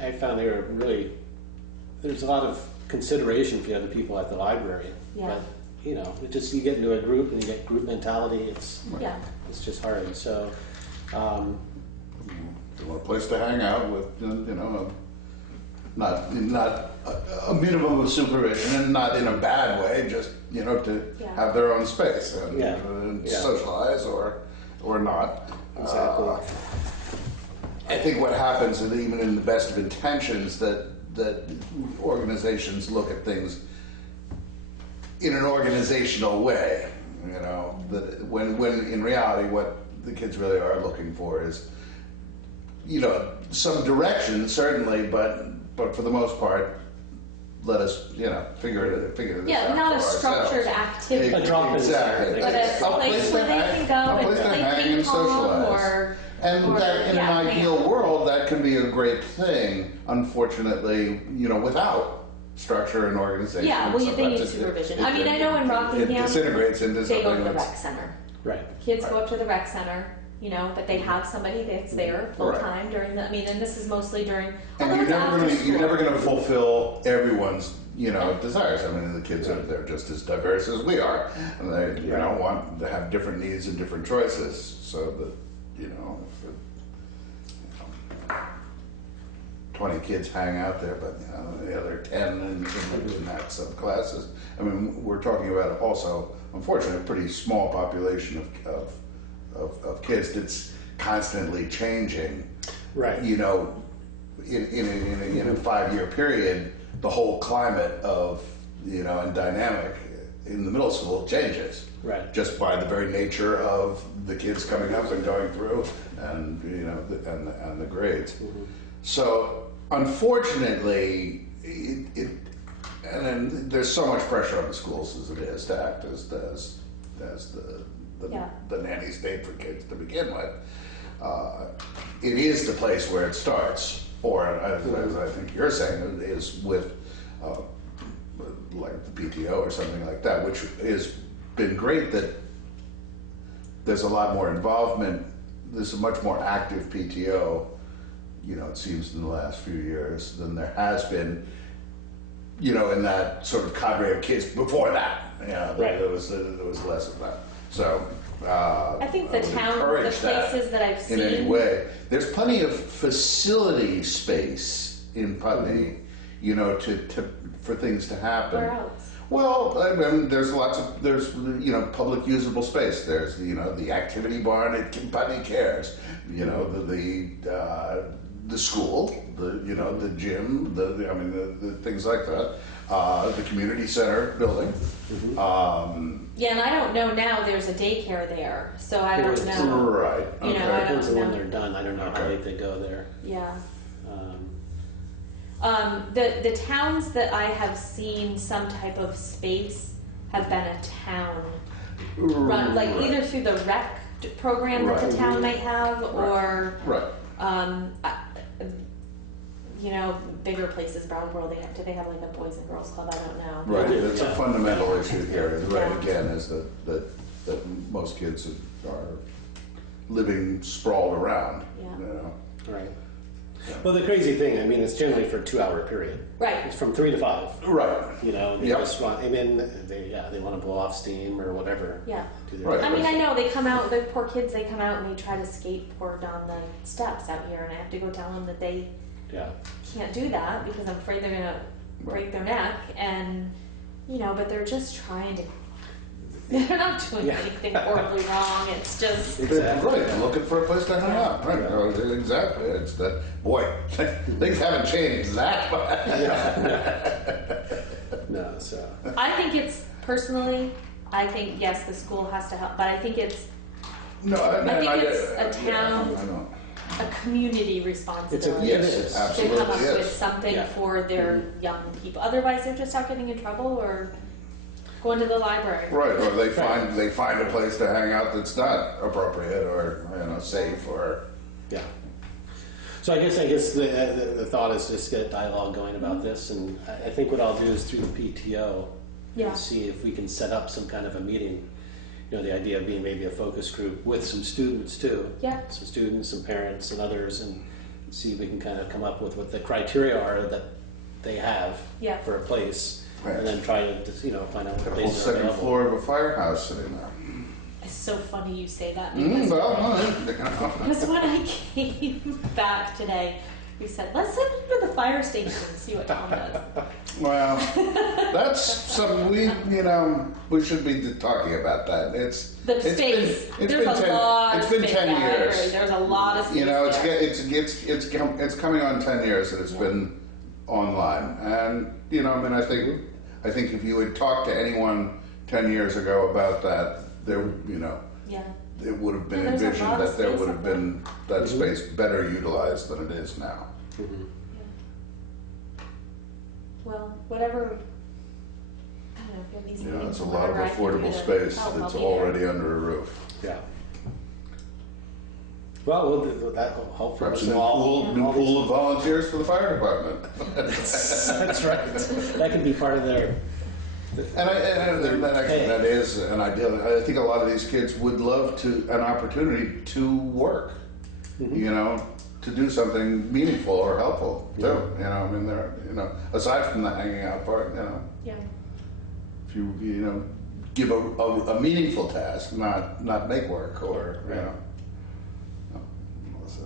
I found they were really. There's a lot of consideration for the other people at the library. Yeah. you know, it just, you get into a group and you get group mentality, Yeah. it's just hard, so, They want a place to hang out with, you know, not a minimum of supervision, and not in a bad way, just, you know, to Yeah. have their own space and, Yeah. Yeah. socialize or not. Exactly. I think what happens, and even in the best of intentions, that organizations look at things in an organizational way. You know, that when in reality, what the kids really are looking for is, you know, some direction certainly, but for the most part, let us, you know, figure this Yeah, out not a for structured ourselves. activity. A drop-in Exactly. But a place where they can go and play ping pong or And that, in yeah, an hang ideal out. world, that can be a great thing. Unfortunately, you know, without structure and organization. Yeah, well, they need sometimes supervision. I mean, I know in Rockingham, it disintegrates into they go to something the that's rec center. right. Kids go up to the rec center, you know, but they have somebody that's there full Right. time during the. I mean, and this is mostly during. And although you're it's never after going to school. you're never going to fulfill everyone's, you know, desires. I mean, the kids are, they're just as diverse as we are, and they, you know, want to have different needs and different choices. So that, you know, if it, 20 kids hang out there, but, you know, the other 10 in that subclasses. I mean, we're talking about also, unfortunately, a pretty small population of kids that's constantly changing. Right. You know, in a 5-year period, the whole climate of, you know, and dynamic in the middle school changes. Right. Just by the very nature of the kids coming up and going through, and, you know, and the grades. Mm-hmm. So unfortunately, and then there's so much pressure on the schools as it is to act as Yeah. the nanny state for kids to begin with. It is the place where it starts, or as I think you're saying, is with like the PTO or something like that, which has been great that there's a lot more involvement. There's a much more active PTO, you know, it seems in the last few years than there has been, you know, in that sort of cadre of kids before that. You know, Right. there was less of that. So I think the would town, the encourage that places that I've seen. in any way. There's plenty of facility space in Putney, you know, for things to happen. Where else? Well, I mean, there's you know, public usable space. There's, you know, the activity barn at Putney Cares, you know, the school, you know, the gym, the things like that, the community center building. Yeah, and I don't know now. There's a daycare there, so I don't know. Right. You know, okay. I Depends on don't when know. they're done, I don't know how Okay. late they go there. Yeah. Um, The towns that I have seen some type of space have been a town run, like Right. either through the rec program that the Right. town might have, or Right. you know, bigger places. Brownborough, do they have like a boys and girls club? I don't know. Right, Yeah. that's a fundamental issue here, right, Yeah. again, is that most kids are living sprawled around, Yeah. you know. right. Well, the crazy thing, I mean, it's generally for a 2-hour period. Right. It's from 3 to 5. Right, You know, they Yep. just want, I mean, they want to blow off steam or whatever. Yeah. Do their Right. I mean, I know they come out. The poor kids, they come out and they try to skateboard down the steps out here, and I have to go tell them that they Yeah. can't do that because I'm afraid they're gonna break their neck, and you know, but they're just trying to. They're not doing Yeah. anything horribly wrong. It's just Exactly. right, they're looking for a place to hang out, right, Yeah. exactly, it's that, boy, things haven't changed that much. No, so. I think it's personally. I think yes, the school has to help, but I think it's No, I think it's a yeah, town- I know. a community responsibility. Yes, It is. To absolutely, come up with yes. something Yeah. for their young people. Otherwise, they're just out getting in trouble or going to the library. Right, or they find a place to hang out that's not appropriate or, you know, safe or. Yeah. So I guess the thought is just get dialogue going about this, and I think what I'll do is through the PTO, Yeah. see if we can set up some kind of a meeting. You know, the idea of being maybe a focus group with some students too. Yeah. Some students, some parents, and others, and see if we can kind of come up with what the criteria are that they have Yeah. for a place, and then try to just, find out what The whole places are second available. floor of a firehouse sitting there. It's so funny you say that Well, because when I came back today, we said, let's send him to the fire station and see what Tom does. well, that's something we should be talking about that. It's Space. It's There's been a lot It's of been space. 10 Yeah, I years. agree. There's a lot of space. It's coming on 10 years that it's been online, and I think if you had talked to anyone 10 years ago about that, there Yeah. it would have been Yeah, there's a envisioned lot of that there space would up have there. been that space better utilized than it is now. Well, whatever. I don't know if you have these meetings. It's a or lot of whatever I can do affordable to space help, that's I'll be there. already under a roof. Yeah. Well, we'll do that. Hopefully, Perhaps a we'll new all- pool, all these- of volunteers for the fire department. That's right. That can be part of their. That is an ideal. I think a lot of these kids would love an opportunity to work, to do something meaningful or helpful too. They're, aside from the hanging out part, Yeah. if you give a meaningful task, not make work or so.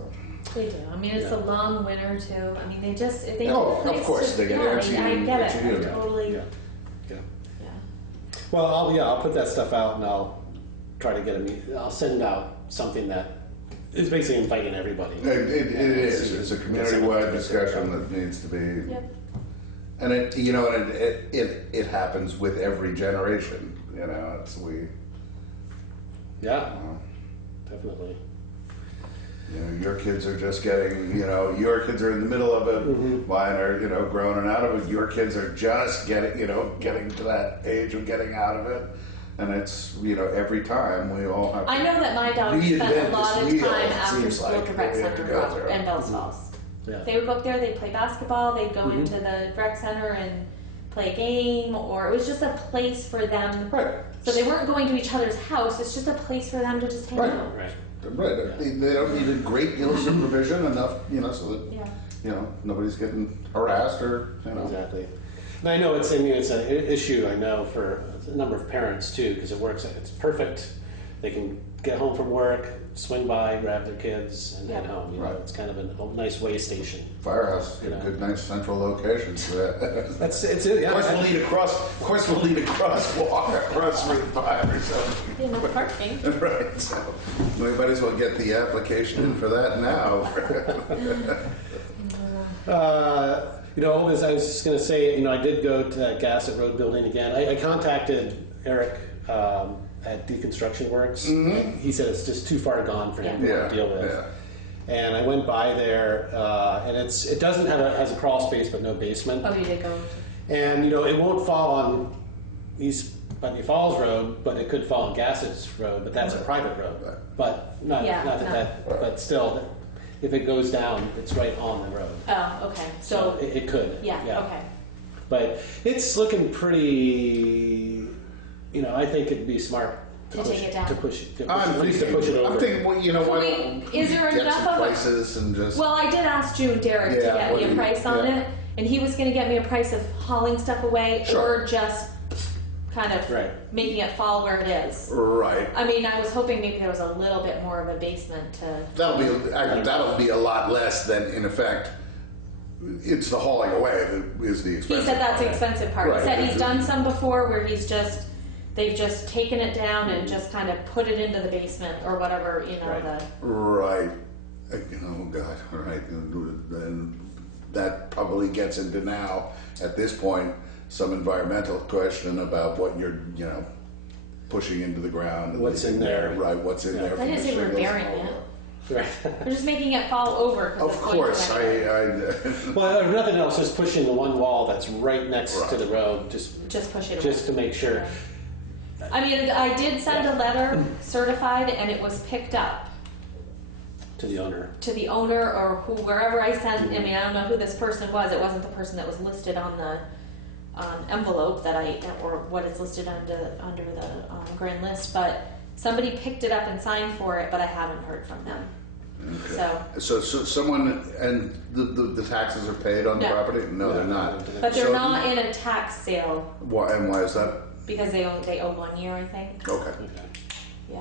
They do. I mean, it's a long winter too. I mean, they just if they Oh, need a of place course, to, they get yeah, antsy I and get get it. you, I yeah. totally. Yeah. Yeah. Well, I'll put that stuff out, and I'll try to get I'll send out something that is basically inviting everybody. It is. It's a community-wide discussion that needs to be. Yep. And it happens with every generation. Yeah, definitely. Your kids are just getting, your kids are in the middle of it. Mine are, growing and out of it. Your kids are just getting to that age of getting out of it. And it's, every time we all have to I know that my daughter spent a reinvent lot this of wheel, time it after seems school like, at the that rec we have to center go through. in Bells Falls. Yeah. They would go up there, they'd play basketball, they'd go into the rec center and play a game, or it was just a place for them. Right. So they weren't going to each other's house, it's just a place for them to just hang Right. out. Right. Right. They don't need a great deal of supervision enough, so that, Yeah. nobody's getting harassed or, Exactly. And I know it's an issue, I know, for a number of parents too, because it's perfect. They can get home from work, swing by, grab their kids, and head home. Right. It's kind of a nice way station. Firehouse, good, nice central locations. It's it. Yeah. Of course, we'll lead across Route 5 or something. No parking. Right. So we might as well get the application in for that now. As I was just going to say, I did go to that Gassett Road building again. I contacted Eric at Deconstruction Works. And he said it's just too far gone for him to deal with. Yeah. And I went by there, and it doesn't has a crawl space but no basement. Oh, you did go. And it won't fall on East Putney Falls Road, but it could fall on Gassett's Road. But that's a private road. Right. But but still, if it goes down, it's right on the road. Oh, okay. So, it could. yeah, okay. But it's looking pretty. I think it'd be smart To take it down. to push it. I'm At least to push it over. thinking, why don't Is there we get enough some of a- prices and just. Well, I did ask June Derek to Yeah, get what me do a you- price on yeah. it, and he was going to get me a price of hauling stuff away Sure. or just kind of Right. making it fall where it is. Right. I mean, I was hoping maybe there was a little bit more of a basement to. That'll be a lot less than, in effect, it's the hauling away that is the expensive He said that's the part. expensive part. Right. He said he's done some before where they've just taken it down and just kind of put it into the basement or whatever, Right. Right. Oh, God. All right. And that probably gets into now, at this point, some environmental question about what you're, pushing into the ground. and What's in there. Right, what's in Yeah. there. I from didn't the say we're shingles burying and all it. Right. We're just making it fall over. 'cause Of it's going course, to everywhere. Well, if nothing else, just pushing the one wall that's right next to Right. the road, just Just push it away. to make sure. I mean, I did send a letter certified and it was picked up To the owner. to the owner or wherever I sent. I mean, I don't know who this person was. It wasn't the person that was listed on the envelope or what is listed under the grand list, but somebody picked it up and signed for it, but I haven't heard from them. So someone, and the taxes are paid on the No. property? No, they're not. But they're So- not in a tax sale Why, and why is that? because they owe 1 year, I think. Okay. Yeah.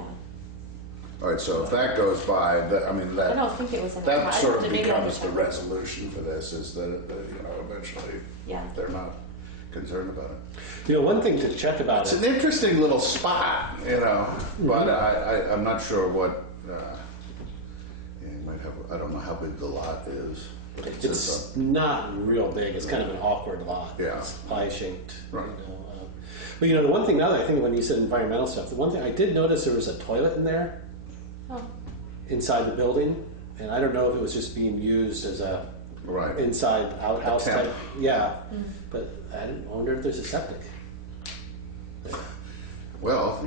All right, so if that goes by, I mean, I that, don't think it was in that I'd sort have of to maybe becomes the check. resolution for this, is that, eventually, Yeah. they're not concerned about it. You know, one thing to check about It's it. an interesting little spot, but I'm not sure what, you might have, I don't know how big the lot is. But it It's says, not real big. It's kind of an awkward lot. Yeah. It's pie-shaped. Right. But the one thing now that I think when you said environmental stuff, the one thing I did notice there was a toilet in there Oh. inside the building, and I don't know if it was just being used as a right. inside outhouse A temp. type. Yeah. But I wonder if there's a septic. Well,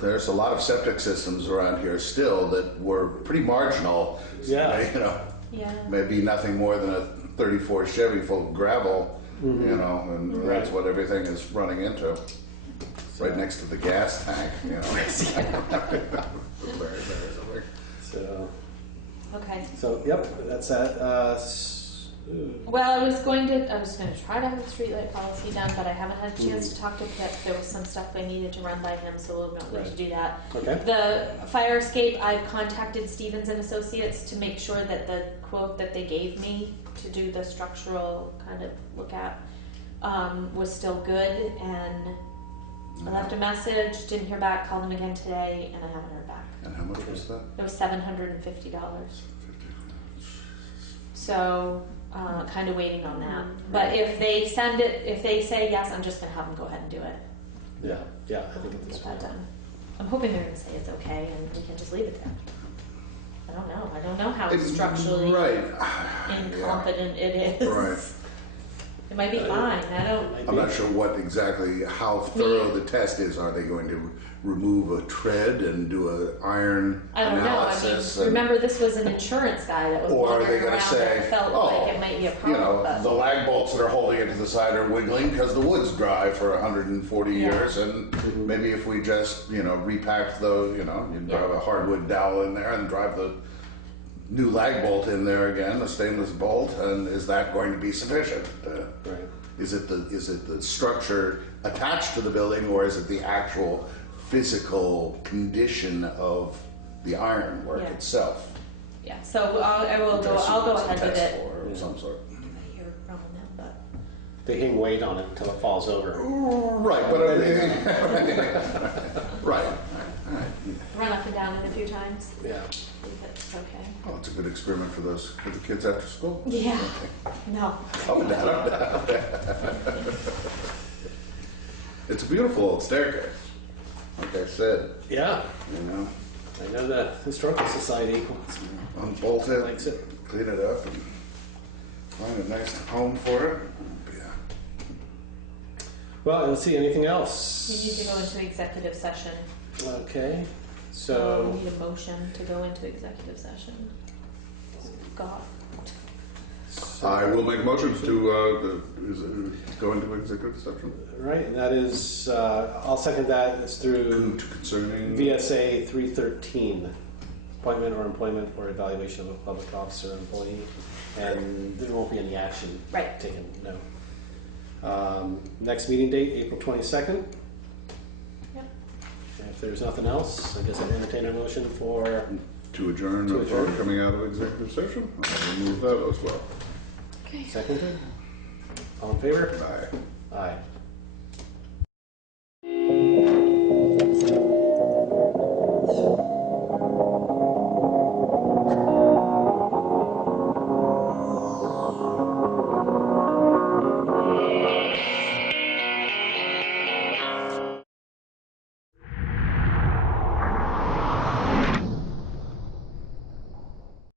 there's a lot of septic systems around here still that were pretty marginal. Yeah. Yeah. Maybe nothing more than a 34 Chevy full of gravel, and that's what everything is running into. Right next to the gas tank, Very embarrassing. Okay. So, yep, that's that. Well, I was going to try to have the streetlight policy done, but I haven't had a chance to talk to Pip. There was some stuff I needed to run by him, so we'll not need to do that. Okay. The fire escape, I've contacted Stevens and Associates to make sure that the quote that they gave me to do the structural kind of look at was still good, and I left a message, didn't hear back, called them again today, and I haven't heard back. And how much was that? It was $750. So, kind of waiting on that. But if they say yes, I'm just gonna have them go ahead and do it. Yeah, I think it's Get that done. I'm hoping they're gonna say it's okay and we can just leave it there. I don't know. I don't know how structurally Right. incompetent it is. Right. It might be fine. I don't. I'm not sure how thorough the test is. Are they going to remove a tread and do an iron I don't know. I analysis? mean, remember this was an insurance guy that was Or are they wandering going to around say, and felt like it might be a problem. the lag bolts that are holding it to the side are wiggling because the wood's dry for 140 years, and maybe if we just, repack you drive a hardwood dowel in there and drive the new lag bolt in there again, a stainless bolt, and is that going to be sufficient? Right. Is it the structure attached to the building, or is it the actual physical condition of the ironwork itself? Yeah. So I'll go ahead with it. For of some sort. You might hear from them, but They hang weight on it until it falls over. Right, but right. run up and down it a few times. Yeah. It's okay. Well, it's a good experiment for the kids after school. Yeah. No. Up and down, up and down, up and down. It's a beautiful old staircase. Like I said, Yeah. I know the Historical Society unbolt it, likes it. clean it up, and find a nice home for it. Yeah. Well, let's see, anything else? We need to go into executive session. Okay, We so, need a motion to go into executive session. God. I will make motions to go into executive session. right, and that is, I'll second that, it's through Concerning VSA 313, appointment or employment or evaluation of a public officer or employee, and there won't be any action Right. taken, no. Next meeting date, April 22nd. Yep. If there's nothing else, I guess I'd entertain a motion for, to adjourn To before adjourn. coming out of executive session. I will move that as well. Okay. seconded. All in favor? Bye. Aye.